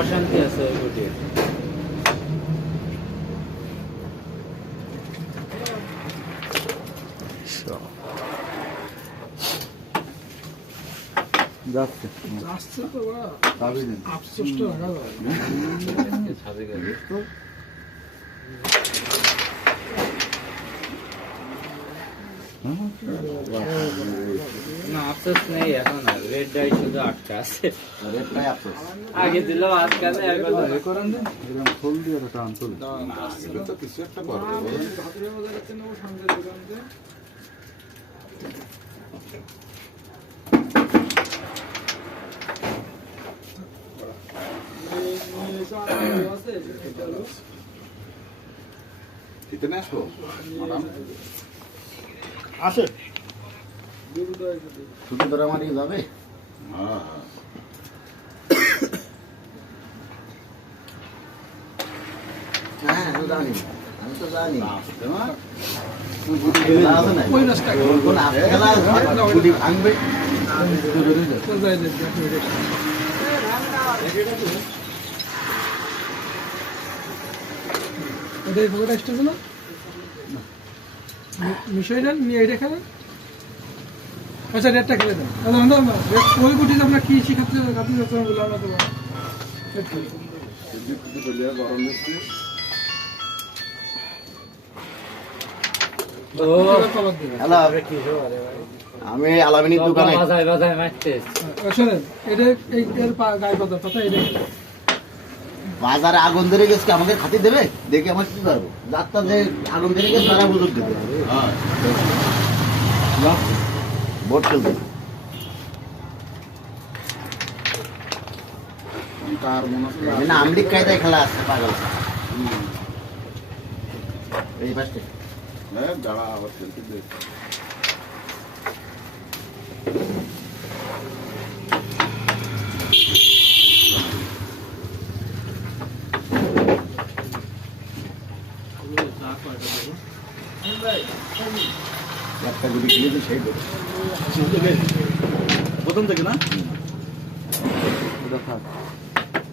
অশান্তি আছে যাচ্ছে তো আফসোসটা রাখা যায় না, আফসোস নেই এখন। রেড ডাই শুধু আটকা আছে। রেড নাই আফসোস আগে দিল আটকা নেই। করেন দেন এরকম ফুল দিয়ে টান তুল এটা তো কিছু একটা করবে কিতনে আসো ম্যাডাম আসে ছুটি ধরে আমার যাবে হ্যাঁ হ্যাঁ আমি জানি আমি তো জানি আসতে না ওই রাস্তা কোন খেলা গুলি ভাঙবে এটাই ফটোটা এসেছে না মিশাইটা নিয়ে এটা খেলেন। আচ্ছা রেডটা খেলে দেন। ওই গুটি আপনার কি শিখাচ্ছে আপনি বললাম না তো গরম দিচ্ছি হ্যালো আমি আলামিনীর দোকানে বাজায় মারতে শোনেন এটা এর গায়ে কথা কথা এটা বাজারে আগুন ধরে গেছে আমাকে খাতি দেবে দেখে আমার কি করবো ডাক্তার যে আগুন ধরে গেছে তারা বুঝুক দেবে ভোট খেলবে তার মনে হয় না আমলিক কায়দায় খেলা আসছে পাগল এই পাশে যারা আবার খেলতে দেখছে একটা গুলি খেলে সেই প্রথম থেকে না ওটা থাক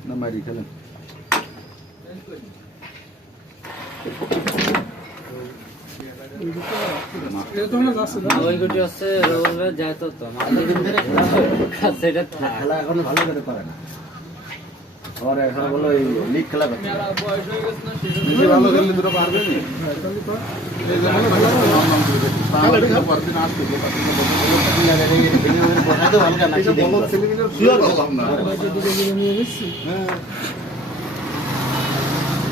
না মারি খেলেন এটা তো আমরা যাচ্ছে না ওই গুটি হচ্ছে রোববার যায় তো সেটা খেলা এখন ভালো করে পারে না আর এখন বলো এই লিগ খেলা করতে বেশি ভালো খেললে দুটো পারবে নি পারবে না আসতে বসাইতে হালকা না নিয়ে নিচ্ছি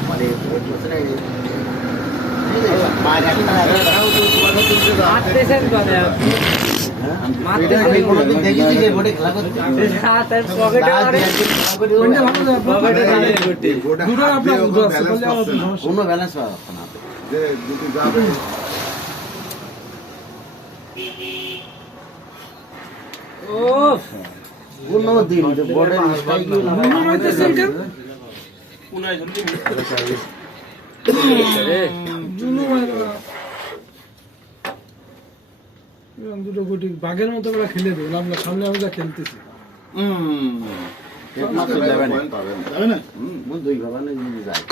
মানে মারতেছেন করে আমি কোনোদিন দেখেছি যে বোর্ডে খেলা করতে তার পকেটে মারে কোনটা ভালো যায় পকেটে মারে গুটি দুটো আপনার দুটো আছে বলে আমার সমস্যা কোনো ব্যালেন্স পাচ্ছে না যে দুটি যাবে ওফ কোনো দিন বোর্ডে মনে হইতেছে এটা রে দুটো গুটি বাঘের মতো করে খেলে দেবো আমরা সামনে আমি যা খেলতেছি মাত্র যাবে না পাবে না দুই ঘর যায়